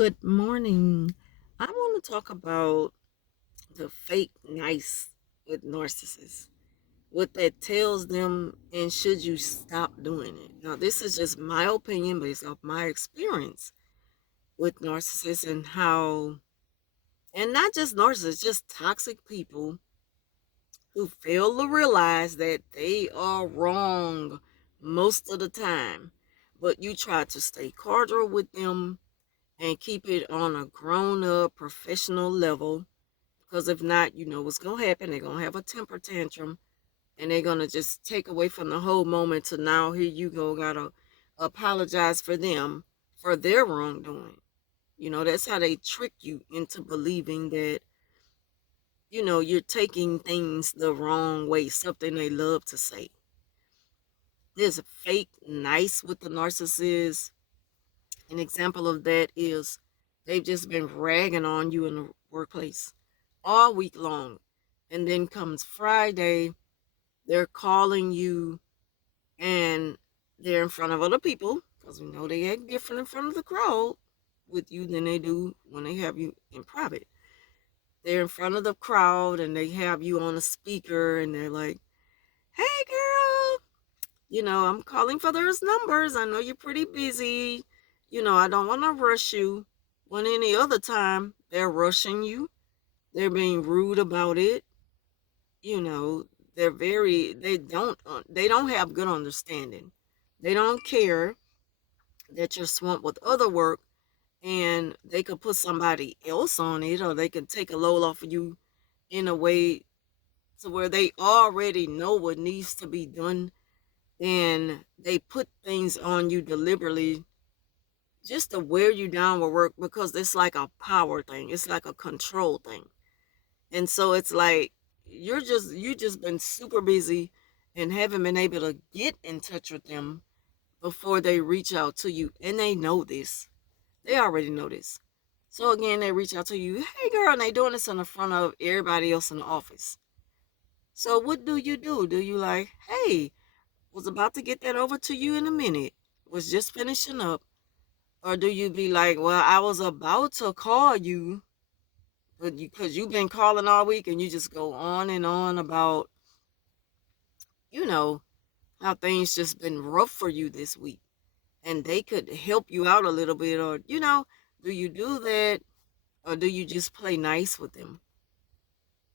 Good morning. I want to talk about the fake nice with narcissists. What that tells them and should you stop doing it. Now, this is just my opinion based off my experience with narcissists and how, and not just narcissists, just toxic people who fail to realize that they are wrong most of the time. But you try to stay cordial with them and keep it on a grown up professional level, because if not, you know what's going to happen. They're going to have a temper tantrum, and they're going to just take away from the whole moment to now here you go, got to apologize for them for their wrongdoing. That's how they trick you into believing that, you're taking things the wrong way, something they love to say. There's a fake nice with the narcissist. An example of that is they've just been ragging on you in the workplace all week long. And then comes Friday, they're calling you and they're in front of other people, because we know they act different in front of the crowd with you than they do when they have you in private. They're in front of the crowd and they have you on a speaker and they're like, "Hey girl, I'm calling for those numbers. I know you're pretty busy. I don't want to rush you." When any other time, they're rushing you. They're being rude about it. You know, they don't have good understanding. They don't care that you're swamped with other work and they could put somebody else on it, or they could take a load off of you in a way to where they already know what needs to be done, and they put things on you deliberately just to wear you down with work, because it's like a power thing. It's like a control thing. And so it's like you just been super busy and haven't been able to get in touch with them before they reach out to you. And they know this. They already know this. So again, they reach out to you, "Hey girl," and they doing this in the front of everybody else in the office. So what do? Do you like, "Hey, was about to get that over to you in a minute. Was just finishing up." Or do you be like, "Well, I was about to call you, but because you've been calling all week," and you just go on and on about, you know, how things just been rough for you this week, and they could help you out a little bit, or, do you do that, or do you just play nice with them,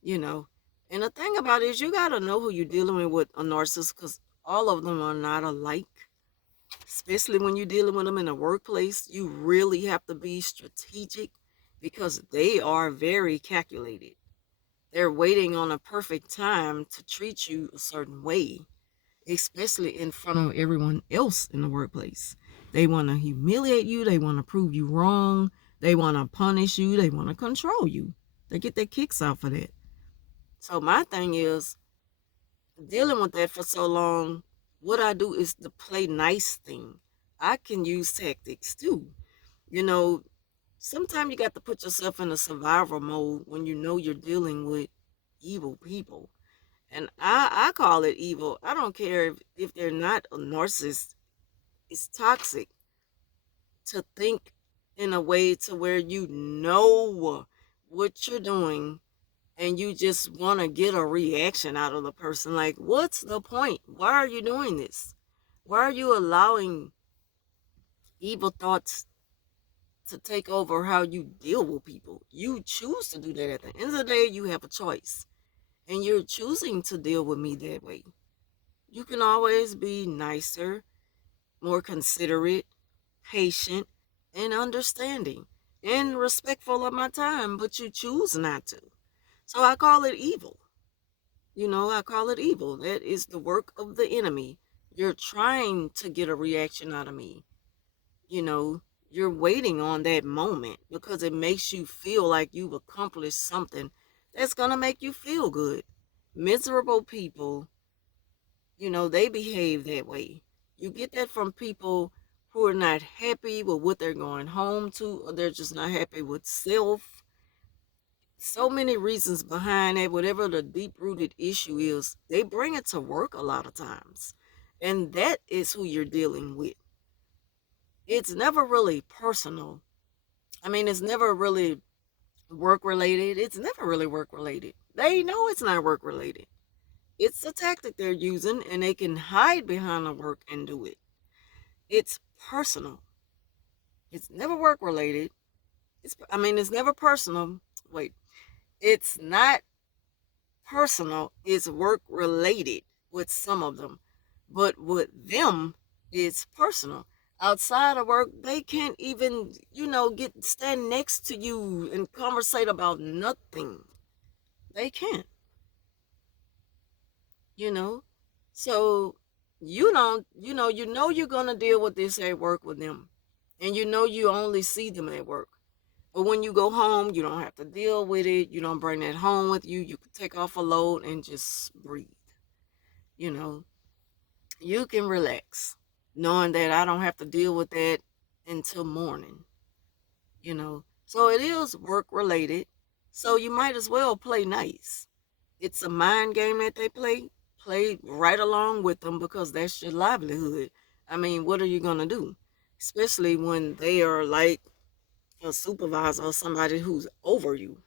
you know? And the thing about it is you got to know who you're dealing with a narcissist, because all of them are not alike. Especially when you're dealing with them in the workplace, you really have to be strategic, because they are very calculated. They're waiting on a perfect time to treat you a certain way, especially in front of everyone else in the workplace. They want to humiliate you, they want to prove you wrong, they want to punish you, they want to control you. They get their kicks out for that. So my thing is, dealing with that for so long, what I do is the play nice thing. I can use tactics too. You know, Sometimes you got to put yourself in a survival mode when you know you're dealing with evil people. And I call it evil. I don't care if they're not a narcissist. It's toxic to think in a way to where you know what you're doing and you just want to get a reaction out of the person. Like, what's the point? Why are you doing this? Why are you allowing evil thoughts to take over how you deal with people? You choose to do that. At the end of the day, you have a choice, and you're choosing to deal with me that way. You can always be nicer, more considerate, patient, and understanding, and respectful of my time, but you choose not to. So I call it evil. I call it evil. That is the work of the enemy. You're trying to get a reaction out of me. You know, you're waiting on that moment because it makes you feel like you've accomplished something that's going to make you feel good. Miserable people, they behave that way. You get that from people who are not happy with what they're going home to, or they're just not happy with self. So many reasons behind it. Whatever the deep rooted issue is, they bring it to work a lot of times. And that is who you're dealing with. It's never really personal I mean, it's never really work related. It's never really work related. They know it's not work related. It's a tactic they're using, and they can hide behind the work and do it. It's personal. It's never work related. I mean, it's never personal. Wait, it's not personal. It's work related with some of them, but with them, it's personal. Outside of work, they can't even, get stand next to you and conversate about nothing. They can't, you know. So you don't, you're gonna deal with this at work with them, and you only see them at work. But when you go home, you don't have to deal with it. You don't bring that home with you. You can take off a load and just breathe. You know, you can relax knowing that I don't have to deal with that until morning. So it is work related. So you might as well play nice. It's a mind game that they play. Play right along with them because that's your livelihood. I mean, what are you going to do? Especially when they are like a supervisor or somebody who's over you,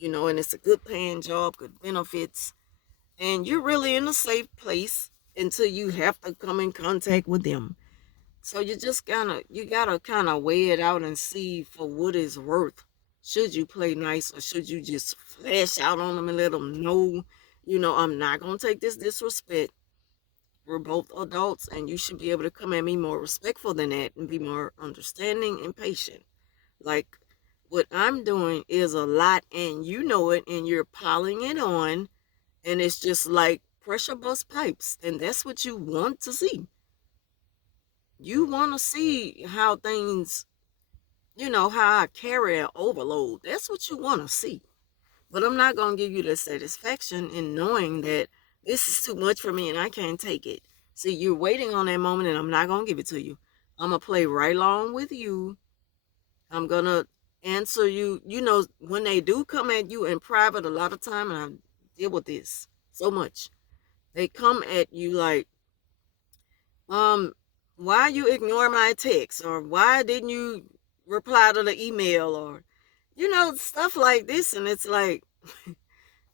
and it's a good paying job, good benefits, and you're really in a safe place until you have to come in contact with them. So you gotta kind of weigh it out and see for what it's worth. Should you play nice or should you just flash out on them and let them know, I'm not gonna take this disrespect. We're both adults, and you should be able to come at me more respectful than that and be more understanding and patient. Like, what I'm doing is a lot, and you know it, and you're piling it on, and it's just like pressure bust pipes, and that's what you want to see. You want to see how things, how I carry an overload. That's what you want to see. But I'm not going to give you the satisfaction in knowing that this is too much for me and I can't take it. See, you're waiting on that moment, and I'm not going to give it to you. I'm going to play right along with you. I'm going to answer you. When they do come at you in private, a lot of time, and I deal with this so much, they come at you like, um, why you ignore my text, or why didn't you reply to the email, or stuff like this. And it's like,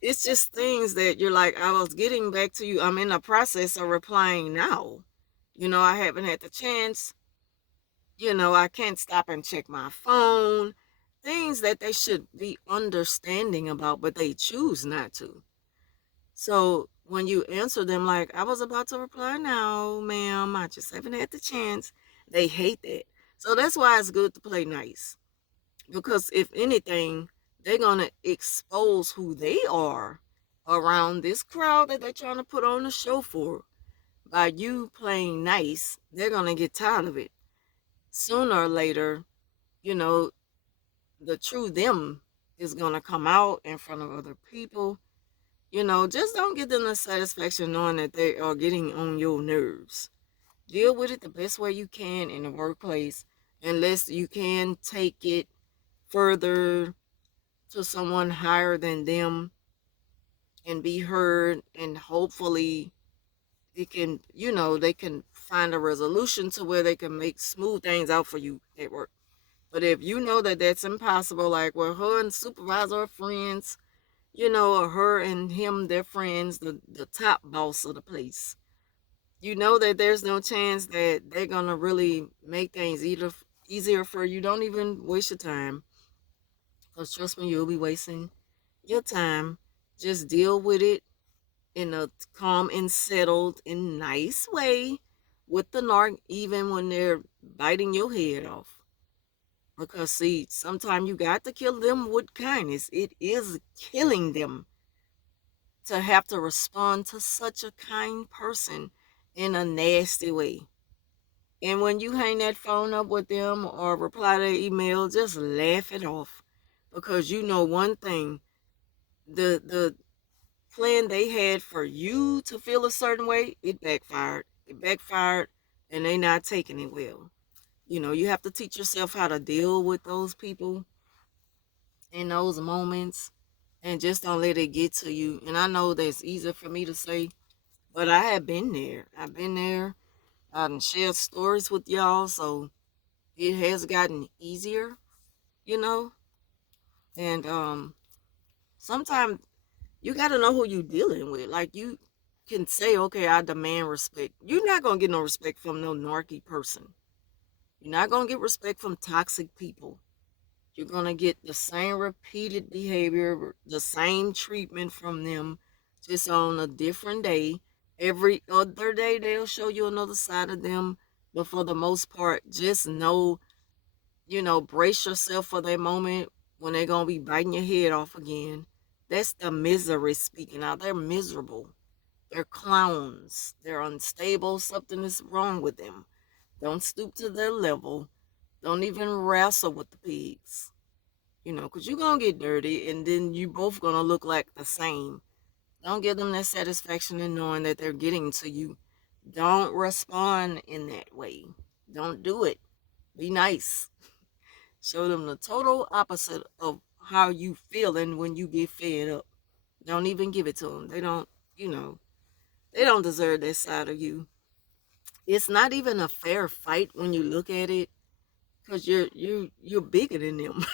it's just things that you're like, I was getting back to you, I'm in the process of replying now. I haven't had the chance. I can't stop and check my phone. Things that they should be understanding about, but they choose not to. So when you answer them like, I was about to reply now, ma'am, I just haven't had the chance, they hate that. So that's why it's good to play nice. Because if anything, they're going to expose who they are around this crowd that they're trying to put on the show for. By you playing nice, they're going to get tired of it. Sooner or later, you know, the true them is going to come out in front of other people. Just don't give them the satisfaction knowing that they are getting on your nerves. Deal with it the best way you can in the workplace, unless you can take it further to someone higher than them and be heard, and hopefully they can find a resolution to where they can make smooth things out for you at work. But if you know that that's impossible, like, well, her and supervisor are friends, or her and him, they're friends, the top boss of the place. You know that there's no chance that they're going to really make things easier for you. Don't even waste your time. Because trust me, you'll be wasting your time. Just deal with it in a calm and settled and nice way with the narc, even when they're biting your head off. Because, see, sometimes you got to kill them with kindness. It is killing them to have to respond to such a kind person in a nasty way. And when you hang that phone up with them or reply to their email, just laugh it off. Because you know one thing, the plan they had for you to feel a certain way, it backfired. It backfired, and they not taking it well. You have to teach yourself how to deal with those people in those moments, and just don't let it get to you. And I know that's easier for me to say, but I have been there. I've been there. I done shared stories with y'all, so it has gotten easier. you know? And sometimes you got to know who you dealing with. Like, you can say, okay, I demand respect. You're not going to get no respect from no narky person. You're not going to get respect from toxic people. You're going to get the same repeated behavior, the same treatment from them, just on a different day. Every other day, they'll show you another side of them. But for the most part, just know, brace yourself for that moment when they're going to be biting your head off again. That's the misery speaking out. They're miserable. They're clowns. They're unstable. Something is wrong with them. Don't stoop to their level. Don't even wrestle with the pigs. Because you're going to get dirty and then you both going to look like the same. Don't give them that satisfaction in knowing that they're getting to you. Don't respond in that way. Don't do it. Be nice. Show them the total opposite of how you feeling when you get fed up. Don't even give it to them. You know, they don't deserve that side of you. It's not even a fair fight when you look at it, because you're bigger than them.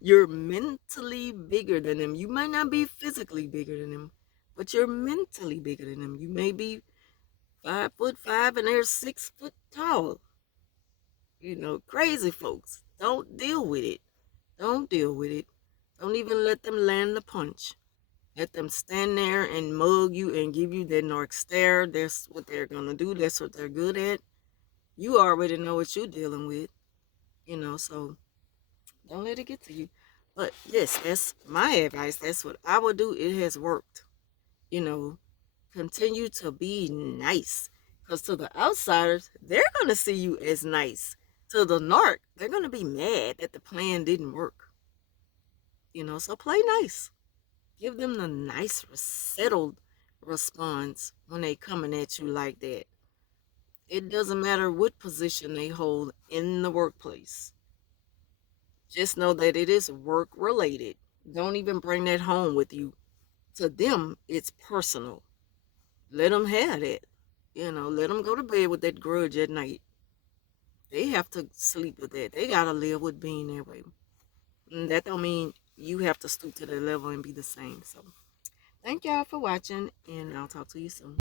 You're mentally bigger than them. You might not be physically bigger than them, but you're mentally bigger than them. You may be 5'5" and they're 6 foot tall. Crazy folks. Don't deal with it. Don't deal with it. Don't even let them land the punch. Let them stand there and mug you and give you that narc stare. That's what they're gonna do. That's what they're good at. You already know what you're dealing with, so don't let it get to you. But yes, that's my advice. That's what I would do. It has worked. You know, Continue to be nice. Because to the outsiders, they're going to see you as nice. To the narc, they're going to be mad that the plan didn't work. So play nice. Give them the nice, settled response when they coming at you like that. It doesn't matter what position they hold in the workplace. Just know that it is work related. Don't even bring that home with you. To them, it's personal. Let them have it. Let them go to bed with that grudge at night. They have to sleep with that. They gotta live with being that way. And that don't mean you have to stoop to their level and be the same. So thank y'all for watching, and I'll talk to you soon.